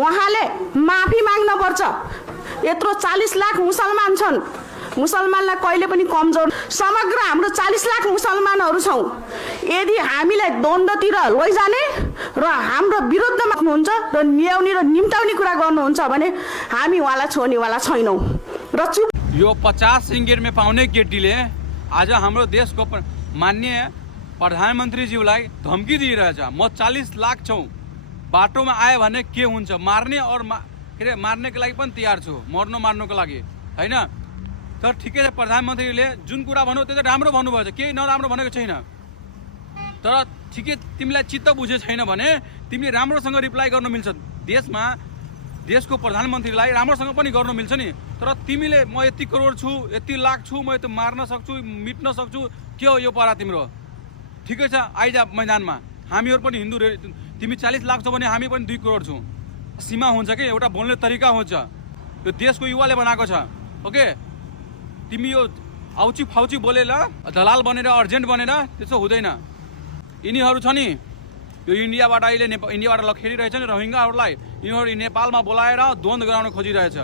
उहाँले माफी माग्नुपर्छ। यत्रो 40 लाख मुसलमान छन्, मुसलमानलाई कहिले पनि कमजोर, समग्र हाम्रो 40 लाख मुसलमानहरू छौँ। यदि हामीलाई द्वन्द्वतिर लैजाने र हाम्रो विरुद्धमा हुनुहुन्छ र ल्याउने र निम्ताउने कुरा गर्नुहुन्छ भने हामी उहाँलाई छोड्नेवाला छैनौँ। र चुप यो 50 रिङ्गेट में पाउने केटीले आज हाम्रो देशको माननीय प्रधानमन्त्रीज्यूलाई धम्की दिइरहेछ। म 40 लाख छौँ, बाटोमा आयो भने के हुन्छ, मार्ने और मार्नेको लागि पनि तयार छु, मार्नको लागि हैन। तर ठिकै छ, प्रधानमन्त्रीले जुन कुरा भन्यो त्यो त राम्रो भन्नुभएको छ, केही नराम्रो भनेको छैन। तर ठिकै तिमीलाई चित्त बुझे छैन भने तिमीले राम्रोसँग रिप्लाई गर्न मिल्छ। देशको प्रधानमन्त्रीलाई राम्रोसँग पनि गर्न मिल्छ नि। तर तिमीले म यति करोड छु, यति लाख छु, म यति मार्न सक्छु, मिट्न सक्छु, के हो यो पारा तिम्रो? ठिकै छ, आइजा मैदानमा, हामीहरू पनि हिन्दू। तिमी 40 लाख छौ भने हामी पनि 2 करोड छौँ। सीमा हुन्छ कि एउटा बोल्ने तरिका हुन्छ, यो देशको युवाले बनाएको छ। ओके, तिमी यो आउची फाउची बोलेर दलाल बनेर अर्जेन्ट बनेर त्यसो हुँदैन। यिनीहरू छ नि, यो इन्डियाबाट अहिले इन्डियाबाट लखेरिरहेछ नि रोहिङ्गाहरूलाई, यिनीहरू नेपालमा बोलाएर द्वन्द्व गराउन खोजिरहेछ।